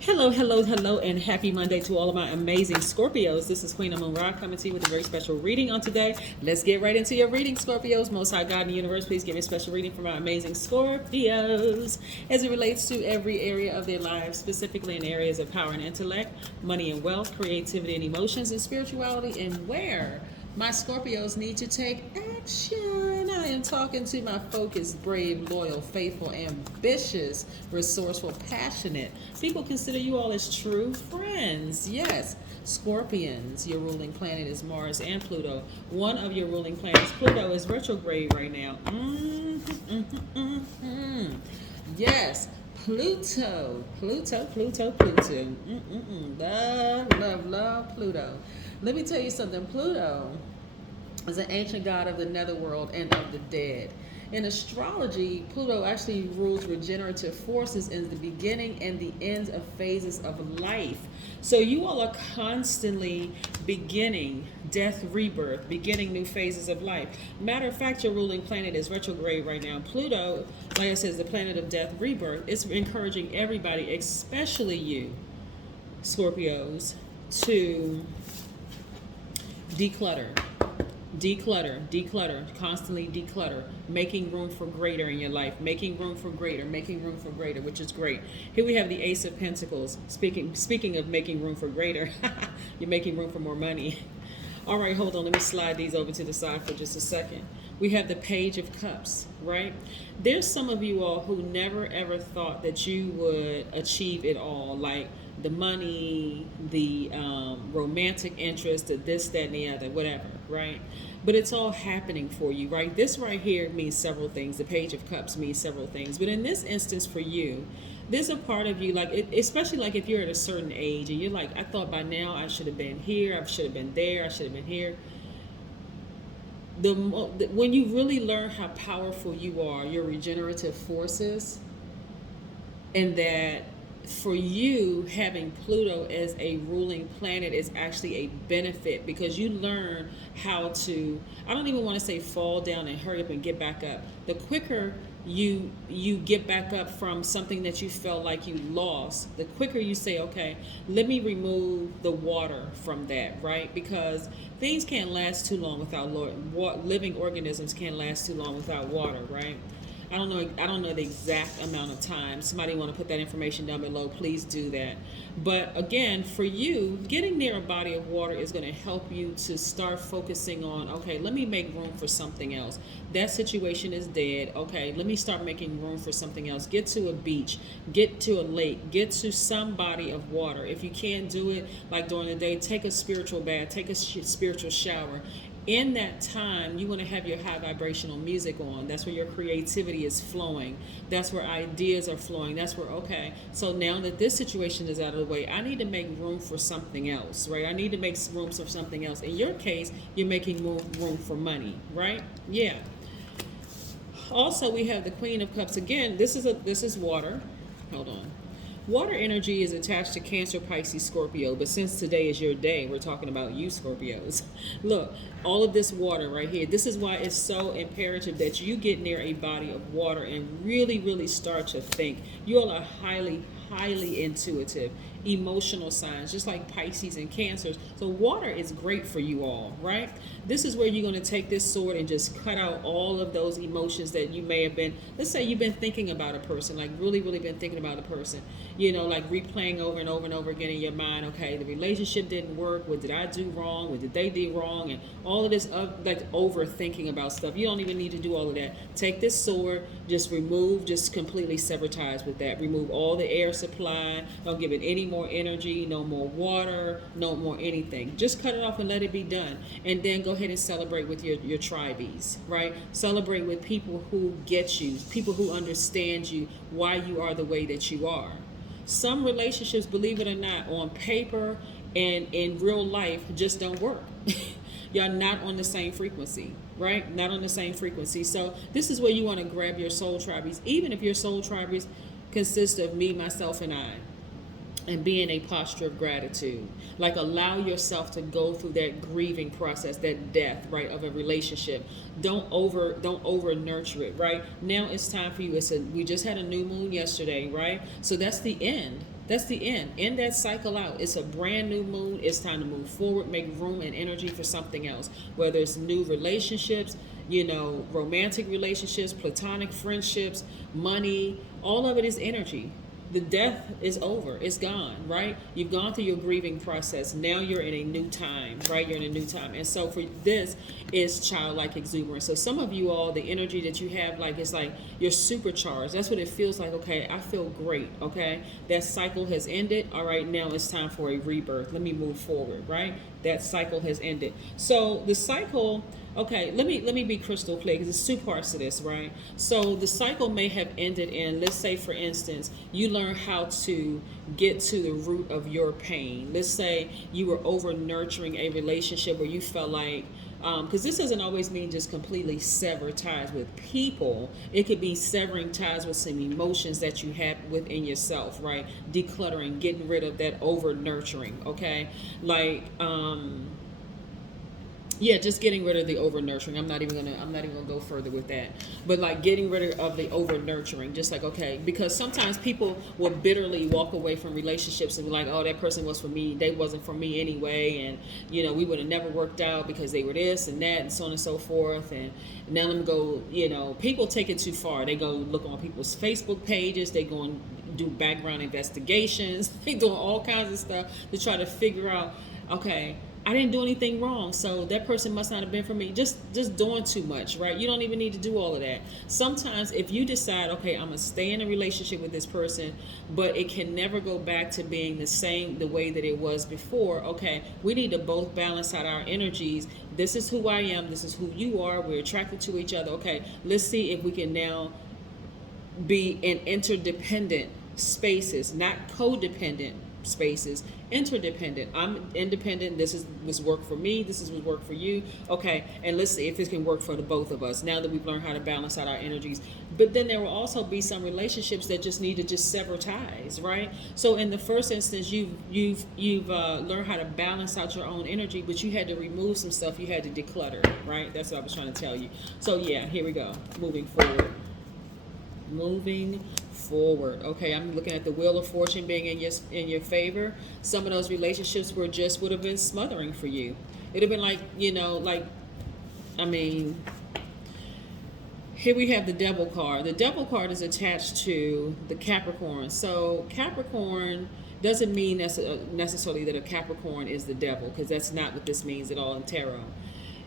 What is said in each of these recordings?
Hello, hello, hello, and happy Monday to all of my amazing Scorpios. This is Queen Amun Ra coming to you with a very special reading on today. Let's get right into your reading, Scorpios. Most High God in the universe, please give me a special reading for my amazing Scorpios as it relates to every area of their lives, specifically in areas of power and intellect, money and wealth, creativity and emotions, and spirituality, and where my Scorpios need to take action. I am talking to my focused, brave, loyal, faithful, ambitious, resourceful, passionate. People consider you all as true friends. Yes. Scorpions, your ruling planet is Mars and Pluto. One of your ruling planets, Pluto, is retrograde right now. Yes. Pluto. Love, Pluto. Let me tell you something. Pluto is an ancient god of the netherworld and of the dead. In astrology, Pluto actually rules regenerative forces in the beginning and the ends of phases of life. So you all are constantly beginning death, rebirth, beginning new phases of life. Matter of fact, your ruling planet is retrograde right now. Pluto, like I said, is the planet of death, rebirth. It's encouraging everybody, especially you, Scorpios, to declutter, constantly declutter, making room for greater in your life, making room for greater, which is great. Here we have the Ace of Pentacles. Speaking of making room for greater, you're making room for more money. All right, hold on. Let me slide these over to the side for just a second. We have the Page of Cups, right? There's some of you all who never ever thought that you would achieve it all, like the money, the romantic interest, the this, that, and the other, whatever, right? But it's all happening for you, right? This right here means several things. The Page of Cups means several things. But in this instance for you, there's a part of you, like, especially like if you're at a certain age and you're like, I thought by now I should have been here, I should have been there, I should have been here. When you really learn how powerful you are, your regenerative forces, and that for you, having Pluto as a ruling planet is actually a benefit because you learn how to, I don't even want to say fall down and hurry up and get back up. The quicker you get back up from something that you felt like you lost, the quicker you say, okay, let me remove the water from that, right? Because things can't last too long without living organisms can't last too long without water, right? I don't know the exact amount of time. Somebody want to put that information down below, please do that. But again, for you, getting near a body of water is going to help you to start focusing on, okay, let me make room for something else. That situation is dead. Okay, let me start making room for something else. Get to a beach, get to a lake, get to some body of water. If you can't do it like during the day, take a spiritual bath, take a spiritual shower. In that time, you want to have your high vibrational music on. That's where your creativity is flowing. That's where ideas are flowing. That's where, okay, so now that this situation is out of the way, I need to make room for something else, right? I need to make room for something else. In your case, you're making room for money, right? Yeah. Also, we have the Queen of Cups. Again, this is water. Hold on. Water energy is attached to Cancer, Pisces, Scorpio, but since today is your day, we're talking about you, Scorpios. Look, all of this water right here, this is why it's so imperative that you get near a body of water and really, really start to think. You all are highly, highly intuitive, emotional signs, just like Pisces and Cancers. So water is great for you all, right? This is where you're going to take this sword and just cut out all of those emotions that you may have been, let's say you've been thinking about a person, like really, really been thinking about a person, you know, like replaying over and over and over again in your mind, okay, the relationship didn't work, what did I do wrong, what did they do wrong, and all of this, like overthinking about stuff. You don't even need to do all of that. Take this sword, just completely sever ties with that. Remove all the air supply, don't give it any more energy, no more water, no more anything. Just cut it off and let it be done. And then go ahead and celebrate with your tribes, right? Celebrate with people who get you, people who understand you, why you are the way that you are. Some relationships, believe it or not, on paper and in real life just don't work. You're not on the same frequency, right? Not on the same frequency. So this is where you want to grab your soul tribes, even if your soul tribes consist of me, myself, and I. And be in a posture of gratitude. Like allow yourself to go through that grieving process, that death, right, of a relationship. Don't over nurture it, right? Now it's time for you. We just had a new moon yesterday, right? So that's the end That's the end. End that cycle out. It's a brand new moon. It's time to move forward, make room and energy for something else. Whether it's new relationships, romantic relationships, platonic friendships, money, all of it is energy. The death is over. It's gone, right? You've gone through your grieving process. Now you're in a new time, right? You're in a new time. And so for this is childlike exuberance. So some of you all, the energy that you have, like, it's like you're supercharged. That's what it feels like. Okay, I feel great. Okay, that cycle has ended. All right, now it's time for a rebirth. Let me move forward, right? That cycle has ended. So the cycle, okay, let me be crystal clear, because there's two parts to this, right? So the cycle may have ended in, let's say, for instance, you learn how to get to the root of your pain. Let's say you were over nurturing a relationship where you felt like, because this doesn't always mean just completely sever ties with people. It could be severing ties with some emotions that you have within yourself, right? Decluttering, getting rid of that over nurturing, okay? Like, yeah, just getting rid of the over nurturing. I'm not even gonna go further with that. But like getting rid of the over nurturing, just like, okay, because sometimes people will bitterly walk away from relationships and be like, oh, that person was for me, they wasn't for me anyway, and we would have never worked out because they were this and that and so on and so forth. And now let me go, people take it too far. They go look on people's Facebook pages, they go and do background investigations, they doing all kinds of stuff to try to figure out, okay, I didn't do anything wrong, so that person must not have been for me. Just doing too much, right? You don't even need to do all of that. Sometimes if you decide, okay, I'm going to stay in a relationship with this person, but it can never go back to being the way that it was before, okay, we need to both balance out our energies. This is who I am. This is who you are. We're attracted to each other. Okay, let's see if we can now be in interdependent spaces, not codependent spaces, interdependent. I'm independent. This work for me. This is what work for you. Okay, and let's see if it can work for the both of us. Now that we've learned how to balance out our energies, but then there will also be some relationships that just need to just sever ties, right? So in the first instance, you've learned how to balance out your own energy, but you had to remove some stuff. You had to declutter, right? That's what I was trying to tell you. So yeah, here we go. Moving forward. Okay, I'm looking at the wheel of fortune being in your favor. Some of those relationships would have been smothering for you. It'd have been like, here we have the devil card. The devil card is attached to the Capricorn. So Capricorn doesn't mean necessarily that a Capricorn is the devil, because that's not what this means at all in tarot.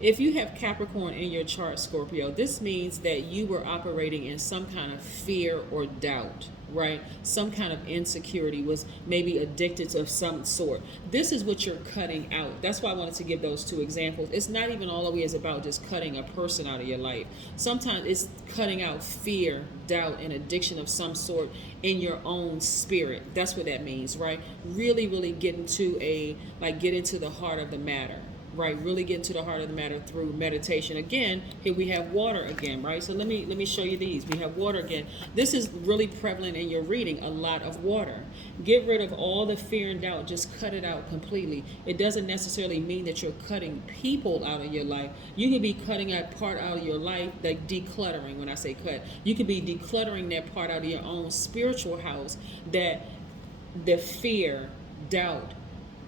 If you have Capricorn in your chart, Scorpio, this means that you were operating in some kind of fear or doubt, right? Some kind of insecurity, was maybe addicted of some sort. This is what you're cutting out. That's why I wanted to give those two examples. It's not even always about just cutting a person out of your life. Sometimes it's cutting out fear, doubt, and addiction of some sort in your own spirit. That's what that means, right? Really, really get into the heart of the matter. Right, really get into the heart of the matter through meditation. Again, here we have water again, right? So let me show you these. We have water again. This is really prevalent in your reading, a lot of water. Get rid of all the fear and doubt. Just cut it out completely. It doesn't necessarily mean that you're cutting people out of your life. You could be cutting a part out of your life, like decluttering. When I say cut, you could be decluttering that part out of your own spiritual house, that the fear, doubt,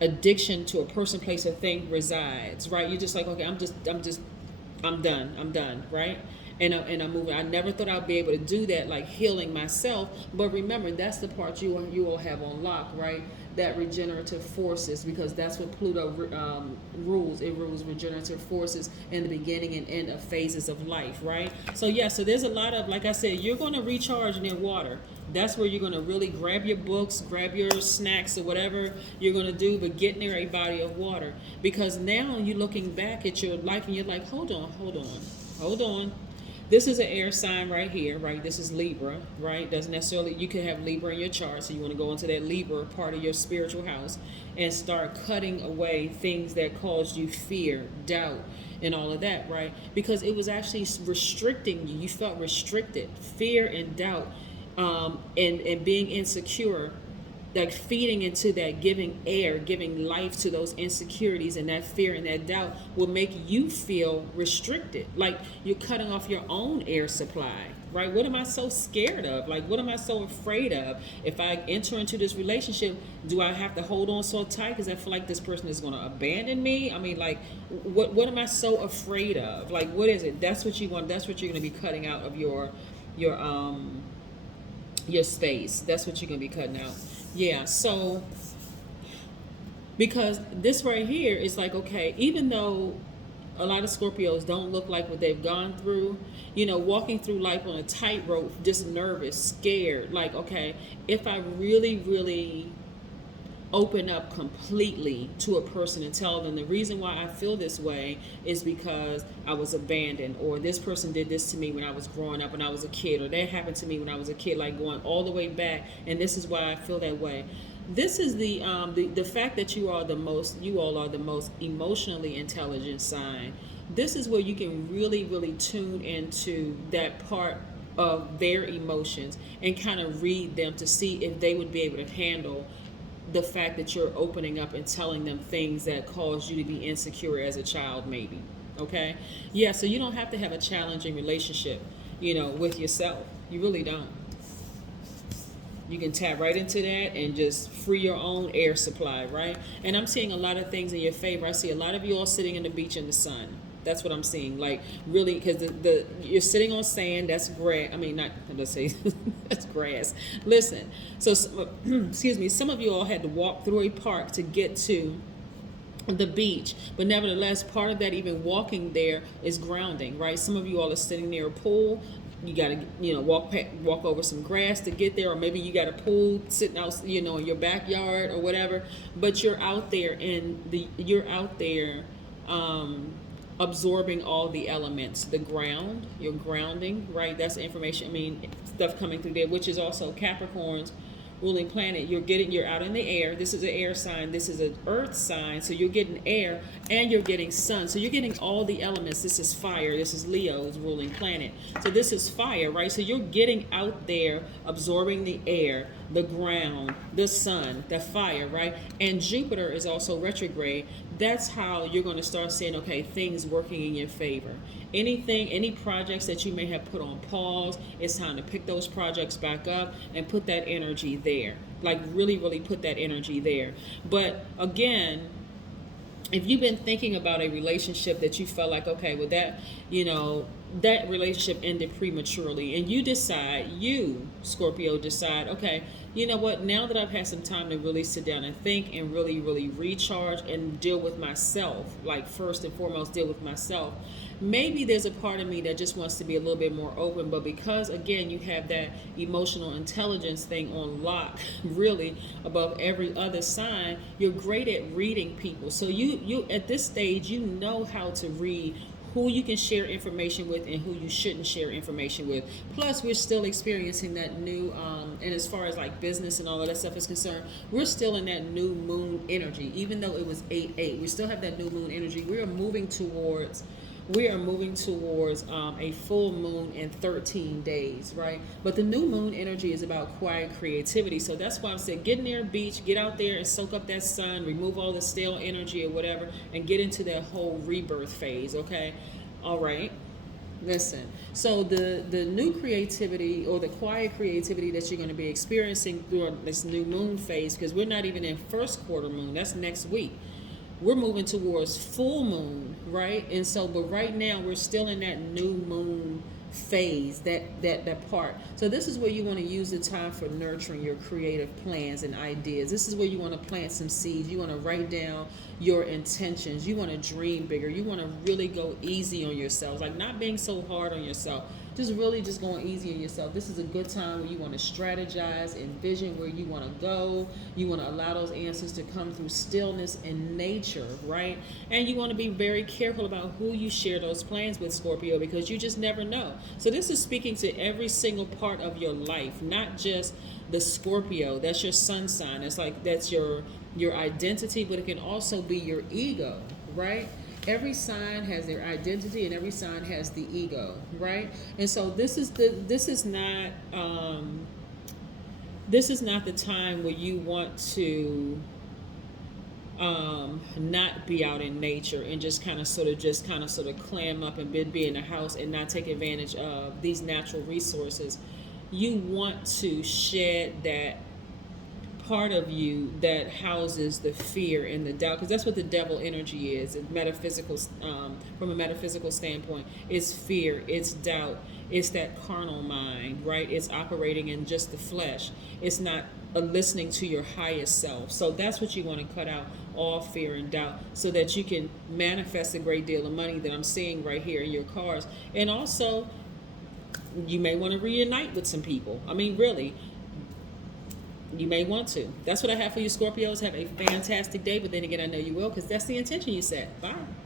addiction to a person, place, or thing resides, right? You're just like, okay, I'm done, right? And I'm moving. I never thought I'd be able to do that, like healing myself. But remember, that's the part you will have on lock, right? That regenerative forces, because that's what Pluto rules. It rules regenerative forces in the beginning and end of phases of life, right? So yeah, so there's a lot of, like I said, you're going to recharge near water. That's where you're going to really grab your books, grab your snacks, or whatever you're going to do, but get near a body of water. Because now you're looking back at your life and you're like, hold on. This is an air sign right here, right? This is Libra, right? Doesn't necessarily, you can have Libra in your chart, so you want to go into that Libra part of your spiritual house and start cutting away things that caused you fear, doubt, and all of that, right? Because it was actually restricting you. You felt restricted. Fear and doubt, and being insecure, like feeding into that, giving life to those insecurities and that fear and that doubt will make you feel restricted, like you're cutting off your own air supply, right? What am I so scared of? Like, what am I so afraid of? If I enter into this relationship, do I have to hold on so tight because I feel like this person is going to abandon me? I mean, like, what am I so afraid of? Like, what is it? That's what you want. That's what you're going to be cutting out of your your space. That's what you're going to be cutting out. Yeah. So because this right here is like, okay, even though a lot of Scorpios don't look like what they've gone through, you know, walking through life on a tightrope, just nervous, scared, like, okay, if I really, really open up completely to a person and tell them the reason why I feel this way is because I was abandoned, or this person did this to me when I was growing up when I was a kid, or that happened to me when I was a kid, like going all the way back, and this is why I feel that way. This is the fact that you all are the most emotionally intelligent sign. This is where you can really, really tune into that part of their emotions and kind of read them to see if they would be able to handle the fact that you're opening up and telling them things that caused you to be insecure as a child, maybe. Okay? Yeah, so you don't have to have a challenging relationship, you know, with yourself. You really don't. You can tap right into that and just free your own air supply, right? And I'm seeing a lot of things in your favor. I see a lot of you all sitting on the beach in the sun. That's what I'm seeing. Like, really, because the you're sitting on sand. That's grass. I mean, not, let's say that's grass. Listen, so excuse me. Some of you all had to walk through a park to get to the beach, but nevertheless, part of that, even walking there, is grounding, right? Some of you all are sitting near a pool. You got to, you know, walk over some grass to get there, or maybe you got a pool sitting out, you know, in your backyard or whatever. But you're out there, you're out there absorbing all the elements, the ground. You're grounding, right? That's the information. I mean, stuff coming through there, which is also Capricorn's ruling planet. You're out in the air. This is an air sign. This is an earth sign. So you're getting air and you're getting sun. So you're getting all the elements. This is fire. This is Leo's ruling planet. So this is fire, right? So you're getting out there, absorbing the air, the ground, the sun, the fire, right? And Jupiter is also retrograde. That's how you're going to start seeing, okay, things working in your favor. Any projects that you may have put on pause, it's time to pick those projects back up and put that energy there. Like, really, really put that energy there. But again, if you've been thinking about a relationship that you felt like, okay, well, that, you know, that relationship ended prematurely, and you, Scorpio, decide, okay, you know what, now that I've had some time to really sit down and think and really, really recharge and deal with myself, like, first and foremost, deal with myself. Maybe there's a part of me that just wants to be a little bit more open, but because, again, you have that emotional intelligence thing on lock, really, above every other sign, you're great at reading people. So you at this stage, you know how to read who you can share information with and who you shouldn't share information with. Plus, we're still experiencing that new, and as far as like business and all of that stuff is concerned, we're still in that new moon energy. Even though it was 8-8, we still have that new moon energy. We are moving towards a full moon in 13 days, right? But the new moon energy is about quiet creativity. So that's why I'm saying get near a beach, get out there and soak up that sun, remove all the stale energy or whatever, and get into that whole rebirth phase, okay? All right. Listen, so the new creativity, or the quiet creativity that you're going to be experiencing through this new moon phase, because we're not even in first quarter moon, that's next week. We're moving towards full moon, right? And so, but right now we're still in that new moon phase, that part. So this is where you want to use the time for nurturing your creative plans and ideas. This is where you want to plant some seeds. You want to write down your intentions. You want to dream bigger. You want to really go easy on yourself, like not being so hard on yourself. Just really just going easy on yourself. This is a good time where you want to strategize, envision where you want to go. You want to allow those answers to come through stillness and nature, right? And you want to be very careful about who you share those plans with, Scorpio, because you just never know. So this is speaking to every single part of your life, not just the Scorpio. That's your sun sign. That's your identity, but it can also be your ego, right? Every sign has their identity, and every sign has the ego, right? And so this is not the time where you want to not be out in nature and just kind of sort of clam up and be in the house and not take advantage of these natural resources. You want to shed that part of you that houses the fear and the doubt, because that's what the devil energy is. It's metaphysical, from a metaphysical standpoint, it's fear, it's doubt, it's that carnal mind, right? It's operating in just the flesh. It's not listening to your highest self. So that's what you want to cut out, all fear and doubt, so that you can manifest a great deal of money that I'm seeing right here in your cards. And also, you may want to reunite with some people. I mean, really, you may want to. That's what I have for you, Scorpios. Have a fantastic day, but then again, I know you will, because that's the intention you set. Bye.